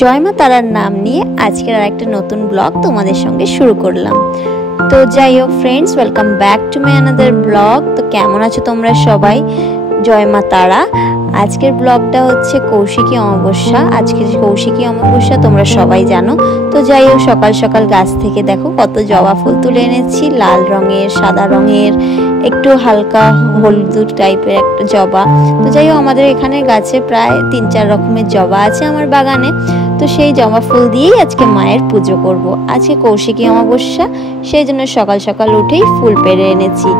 জয় মা তারার নাম নিয়ে আজকের আরেকটা নতুন ব্লগ তোমাদের সঙ্গে শুরু করলাম। তো যাই হোক friends, welcome back to my another blog. তো কেমন আছো তোমরা সবাই? জয় মা তারা। আজকের ব্লগটা হচ্ছে কৌশিকী অমাবস্যা। আজকের কৌশিকী অমাবস্যা তোমরা সবাই জানো। তো যাই হোক, সকাল সকাল গাছ থেকে দেখো কত জবা ফুল তুলে এনেছি, লাল রঙের, সাদা রঙের, একটু হালকা হলুদ টাইপের একটা জবা। তো যাই হোক, আমাদের এখানে গাছে প্রায় 3-4 রকমের জবা আছে আমার বাগানে। তো সেই জবা ফুল দিয়েই আজকে মায়ের পুজো করব। আজকে কৌশিকী অমাবস্যা, সেই জন্য সকাল সকাল উঠেই ফুল পেড়ে এনেছি।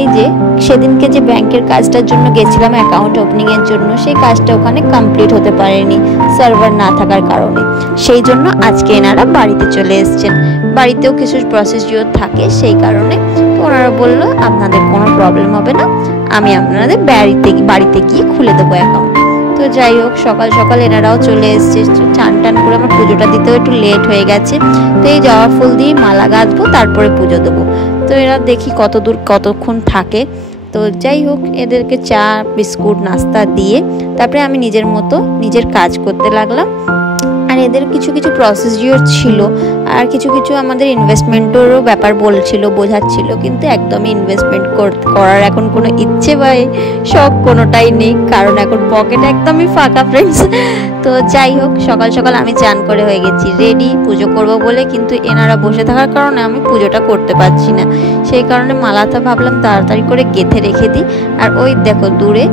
এই যে সেদিনকে যে ব্যাংকের কাজটার জন্য গেছিলাম অ্যাকাউন্ট ওপেনিংয়ের জন্য, সেই কাজটা ওখানে কমপ্লিট হতে পারেনি সার্ভার না থাকার কারণে। সেই জন্য আজকে এনারা বাড়িতে চলে এসেছেন। বাড়িতেও কিছু প্রসিডিওর থাকে, সেই কারণে তো ওনারা বললো আপনাদের কোনো প্রবলেম হবে না, আমি আপনাদের বাড়িতে গিয়ে খুলে দেবো অ্যাকাউন্ট। তো যাই হোক, সকাল সকাল এনারাও চলে এসছে। চান টান করে আমার পুজোটা দিতেও একটু লেট হয়ে গেছে। তো এই জবা ফুল দিয়ে মালা গাঁথবো, তারপরে পুজো দেবো। তো এরা দেখি কতক্ষণ থাকে। তো যাই হোক, এদেরকে চা বিস্কুট নাস্তা দিয়ে তারপরে আমি নিজের মতো নিজের কাজ করতে লাগলাম। আর এদের কিছু কিছু প্রসিডিওর ছিল, আর কিছু কিছু আমাদের ইনভেস্টমেন্টেরও ব্যাপার বোঝাচ্ছিল, কিন্তু একদমই ইনভেস্টমেন্ট করার এখন কোনো ইচ্ছে বা শখ কোনোটাই নেই, কারণ এখন পকেট একদমই ফাঁকা ফ্রেন্ডস। তো যাই হোক, সকাল সকাল আমি চান করে হয়ে গেছি রেডি পুজো করব বলে, কিন্তু এনারা বসে থাকার কারণে আমি পুজোটা করতে পারছি না। সেই কারণে মালাটা ভাবলাম তাড়াতাড়ি করে গেঁথে রেখে দিই। আর ওই দেখো দূরে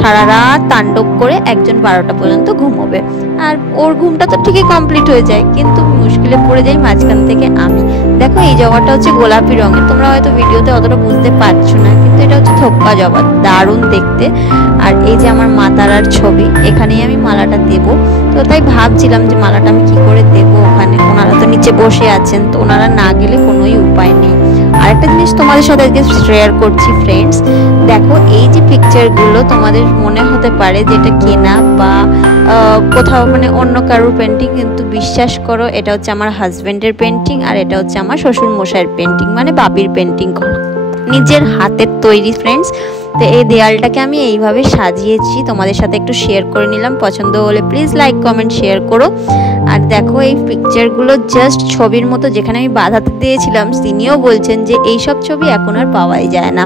সারা রাত তাণ্ডব করে একজন 12টা পর্যন্ত ঘুমোবে, আর ওর ঘুমটা তো ঠিকই কমপ্লিট হয়ে যায়, কিন্তু মুশকিলে পড়ে যাই মাঝখান থেকে আমি। দেখো এই জবাটা হচ্ছে গোলাপি রঙের, তোমরা হয়তো ভিডিওতে অতটা বুঝতে পারছো না, কিন্তু এটা হচ্ছে থোক্কা জবা, দারুণ দেখতে। আর এই যে আমার মা তারার ছবি, এখানেই আমি মালাটা দেব। তো তাই ভাবছিলাম যে মালাটা আমি কি করে দেবো ওখানে। ওনারা তো নিচে বসে আছেন, তো ওনারা না গেলে কোনোই উপায় নেই। আরেকটা জিনিস তোমাদের সাথে আজকে শেয়ার করছি ফ্রেন্ডস, দেখো এই যে পিকচারগুলো তোমাদের মনে হতে পারে যে এটা কেনা বা কোথাও মানে অন্য কারোর পেন্টিং, কিন্তু বিশ্বাস করো এটা হচ্ছে আমার হাজব্যান্ডের পেন্টিং, আর এটা হচ্ছে আমার শ্বশুর মশাইয়ের পেন্টিং, মানে বাপির পেন্টিং করা, নিজের হাতের তৈরি ফ্রেন্ডস। তো এই দেয়ালটাকে আমি এইভাবে সাজিয়েছি, তোমাদের সাথে একটু শেয়ার করে নিলাম। পছন্দ হলে প্লিজ লাইক কমেন্ট শেয়ার করো। আর দেখো এই পিকচারগুলো জাস্ট ছবির মতো, যেখানে আমি বাঁধাতে দিয়েছিলাম তিনিও বলছেন যে এইসব ছবি এখন আর পাওয়াই যায় না।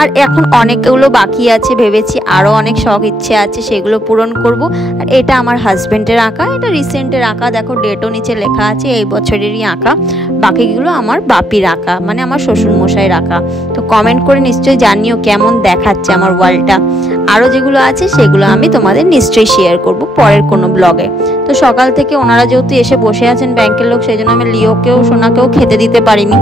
আর এখন অনেকগুলো বাকি আছে, ভেবেছি আরও অনেক শখ ইচ্ছে আছে, সেগুলো পূরণ করব। আর এটা আমার হাজব্যান্ডের আঁকা, এটা রিসেন্টের আঁকা, দেখো ডেটও নিচে লেখা আছে, এই বছরেরই আঁকা। বাকিগুলো আমার বাপির আঁকা, মানে আমার শ্বশুর মশাইয়ের আঁকা। তো কমেন্ট করে নিশ্চয়ই জানিও কেমন দেখাচ্ছে আমার ওয়ালটা। আরও যেগুলো আছে সেগুলো আমি তোমাদের নিশ্চয়ই শেয়ার করব পরের কোনো ব্লগে। তো সকাল থেকে ওনারা যেহেতু এসে বসে আছেন ব্যাংকের লোক, সেই জন্য আমি লিওকেও সোনাকেও খেতে দিতে পারিনি,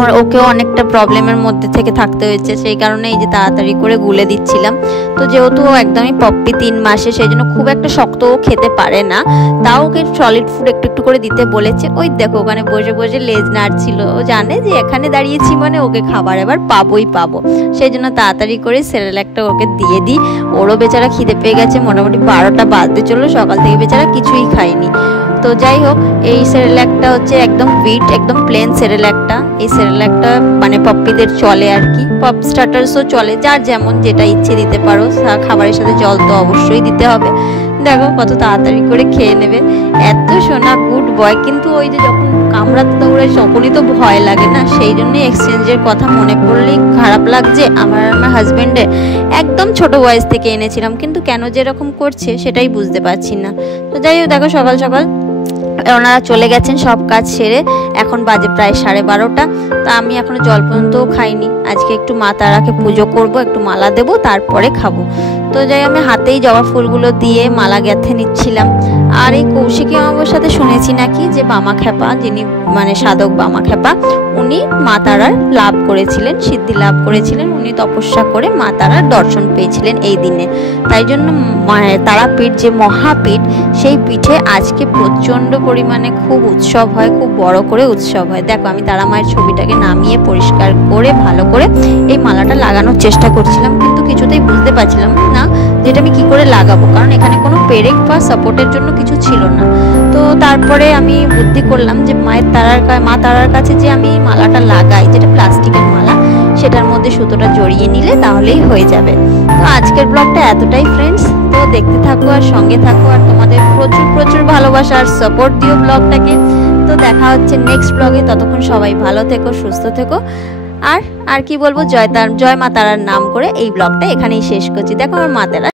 আর ওকেও অনেকটা প্রবলেমের মধ্যে থেকে থাকতে হয়েছে। সেই কারণে এই যে তাড়াতাড়ি করে গুলে দিচ্ছিলাম। তো যেহেতু ও একদমই পপ্পি 3 মাসে, সেই জন্য খুব একটা শক্তও খেতে পারে না, তাও ওকে সলিড ফুড একটু একটু করে দিতে বলেছে। ওই দেখো ওখানে বসে বসে লেজ নাড়ছিল, ও জানে যে এখানে দাঁড়িয়েছি মানে ওকে খাবার এবার পাবো। সেই জন্য তাড়াতাড়ি করে সেরেলাকটা ওকে দিয়ে দিই। ওরও বেচারা খিদে পেয়ে গেছে, মোটামুটি 12টা বাজতে চললো, সকাল থেকে বেচারা কিছুই খায়নি। তো যাই হোক, এই সেরেলাকটা হচ্ছে একদম হুইট, একদম প্লেন সেরেলাকটা। এই সেরেলাকটা মানে পপ্পিদের চলে আর কি, পপ স্টার্টার্সও চলে, যার যেমন যেটা ইচ্ছে দিতে পারো। খাবারের সাথে জল তো অবশ্যই দিতে হবে। দেখো কত তাড়াতাড়ি করে খেয়ে নেবে, এত সোনা গুড বয়। কিন্তু ওই যে যখন কামড়াতে দৌড়ায় তখনই তো ভয় লাগে না, সেই জন্যই এক্সচেঞ্জের কথা মনে পড়লেই খারাপ লাগছে। আমার হাজব্যান্ডের একদম ছোট বয়স থেকে এনেছিলাম, কিন্তু কেন যেরকম করছে সেটাই বুঝতে পারছি না। তো যাই হোক, দেখো সকাল সকাল ওনারা চলে গেছেন সব কাজ সেরে, এখন বাজে প্রায় 12:30। তা আমি এখনো জল পর্যন্তও খাইনি। আজকে একটু মা তারাকে পুজো করব, একটু মালা দেব, তারপরে খাবো। তো যাই আমি হাতেই জবা ফুলগুলো দিয়ে মালা গেঁথে নিচ্ছিলাম। আর এই কৌশিকী অমাবস্যাতে শুনেছি নাকি যে বামা খেপা, যিনি মানে সাধক বামা খেপা, উনি মা তারার লাভ করেছিলেন, সিদ্ধি লাভ করেছিলেন। উনি তপস্যা করে মা তারার দর্শন পেয়েছিলেন এই দিনে। তাই জন্য তারাপীঠ যে মহাপীঠ, সেই পীঠে আজকে প্রচণ্ড পরিমাণে খুব উৎসব হয়, খুব বড় করে উৎসব হয়। দেখো আমি তারা মায়ের ছবিটাকে নামিয়ে পরিষ্কার করে ভালো করে এই মালাটা লাগানোর চেষ্টা করছিলাম, কিন্তু কিছুতেই বুঝতে পারছিলাম না যেটা আমি কি করে লাগাবো, কারণ এখানে কোনো পেরেক বা সাপোর্টের জন্য কিছু ছিল না। তো তারপরে আমি বুদ্ধি করলাম যে মা তারার কাছে যে আমি মালাটা লাগাই, যেটা প্লাস্টিকের মালা, সেটার মধ্যে সুতোটা জড়িয়ে নিলে তাহলেই হয়ে যাবে। তো আজকের ব্লগটা এতটাই ফ্রেন্ডস। তো দেখতে থাকো আর সঙ্গে থাকো, আর তোমাদের প্রচুর প্রচুর ভালোবাসা আর সাপোর্ট দিও ব্লগটাকে। তো দেখা হচ্ছে নেক্সট ব্লগে, ততক্ষণ সবাই ভালো থেকো, সুস্থ থেকো। আর কি বলবো, জয় মা তারার নাম করে এই ব্লগটা এখানেই শেষ করছি। দেখো আমার মা তারা